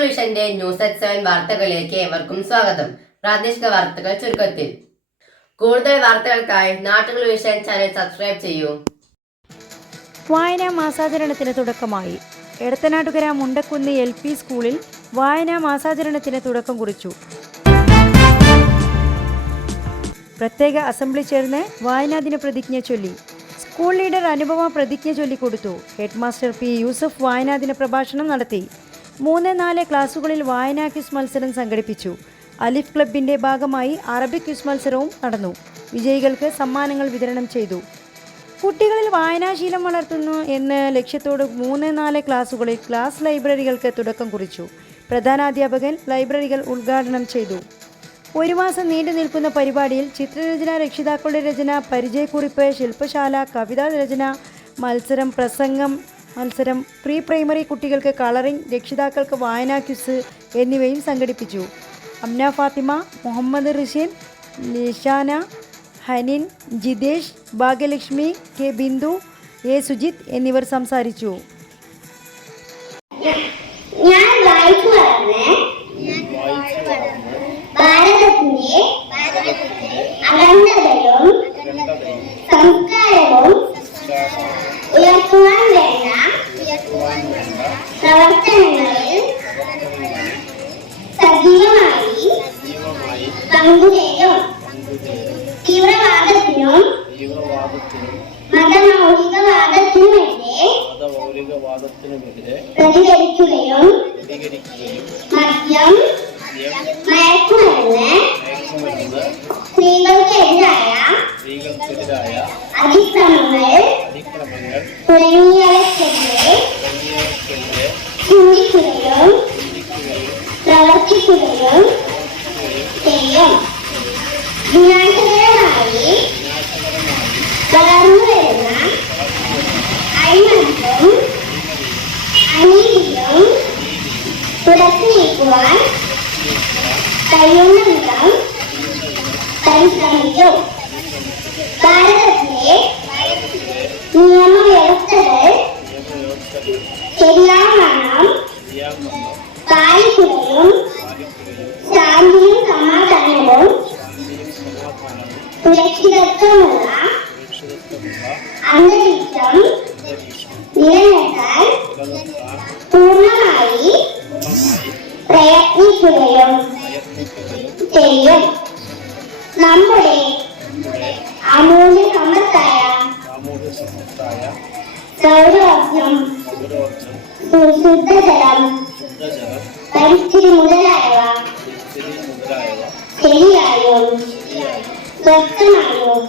നാട്ടുകൾ വിഷന്റെ news at 7 വാർത്തകളിലേക്ക് ഏവർക്കും സ്വാഗതം. പ്രാദേശിക വാർത്തകൾ ചുരുക്കത്തിൽ. കൂടുതൽ വാർത്തകൾക്കായി നാട്ടുകൾ വിഷൻ ചാനൽ സബ്സ്ക്രൈബ് ചെയ്യൂ. വായനാ മാസാചരണത്തിന് തുടക്കമായി. എടത്തനാട്ടുകര മുണ്ടക്കുന്ന് LP സ്കൂളിൽ വായനാ മാസാചരണത്തിന് തുടക്കം കുറിച്ചു. പ്രത്യേക അസംബ്ലി ചേർന്ന് വായനാദിന പ്രതിജ്ഞ ചൊല്ലി. സ്കൂൾ ലീഡർ അനുപമ പ്രതിജ്ഞ ചൊല്ലിക്കൊടുത്തു. Head master P. യൂസഫ് വായനാദിന പ്രഭാഷണം നടത്തി. 3-4 ക്ലാസുകളിൽ വായനാ ക്വിസ് മത്സരം സംഘടിപ്പിച്ചു. അലിഫ് ക്ലബിൻ്റെ ഭാഗമായി അറബിക് ക്വിസ് മത്സരവും നടന്നു. വിജയികൾക്ക് സമ്മാനങ്ങൾ വിതരണം ചെയ്തു. കുട്ടികളിൽ വായനാശീലം വളർത്തുന്നു എന്ന ലക്ഷ്യത്തോട് 3-4 ക്ലാസുകളിൽ ക്ലാസ് ലൈബ്രറികൾക്ക് തുടക്കം കുറിച്ചു. പ്രധാനാധ്യാപകൻ ലൈബ്രറികൾ ഉദ്ഘാടനം ചെയ്തു. 1 മാസം നീണ്ടു നിൽക്കുന്ന പരിപാടിയിൽ ചിത്രരചന, രക്ഷിതാക്കളുടെ രചന, പരിചയക്കുറിപ്പ്, ശില്പശാല, കവിതാ രചന മത്സരം, പ്രസംഗം മത്സരം, പ്രീ പ്രൈമറി കുട്ടികൾക്ക് കളറിംഗ്, രക്ഷിതാക്കൾക്ക് വായനാ ക്വിസ് എന്നിവയും സംഘടിപ്പിച്ചു. അംന ഫാത്തിമ, മുഹമ്മദ് റിഷീൻ, ലിഷാന, ഹനിൻ, ജിതേഷ്, ഭാഗ്യലക്ഷ്മി, K. ബിന്ദു, A. സുജിത് എന്നിവർ സംസാരിച്ചു. സംസ്കാരവും ഉയർത്തുവാൻ വേണ്ട പ്രവർത്തനങ്ങളിൽ സജീവമായി പങ്കുചേരും. തീവ്രവാദത്തിനും മതമൗലികവാദത്തിനുമെതിരെ പ്രതികരിക്കുകയും മദ്യം, മയക്കുമരുന്ന്, സ്ത്രീകൾക്കെതിരായ അതിക്രമങ്ങൾ തുടങ്ങിയവയ്ക്കെതിരെ ചിന്തിക്കുകയും പ്രവർത്തിക്കുകയും ചെയ്യും. വിനാശകരമായി വളർന്നു വരുന്ന അഴിമതിയും അനീതിയും തുടച്ചു നീക്കുവാൻ കഴിയുന്ന വിധം പരിശ്രമിക്കും. ഭാരതത്തിലെ നിയമവ്യവസ്ഥകൾ ശരിയാവണ്ണം പാലിക്കുകയും ശാന്തിയും സമാധാനവും സുരക്ഷിതത്വമുള്ള അന്തരീക്ഷം നിലനിർത്താൻ പൂർണ്ണമായി പ്രയത്നിക്കുകയും ചെയ്യും. നമ്മുടെ അമൂല്യ സമ്പത്തായ സൗരോർജം, ശുദ്ധജലം, പരിസ്ഥിതി മുതലായവ ശരിയായും സ്വസ്ഥമായും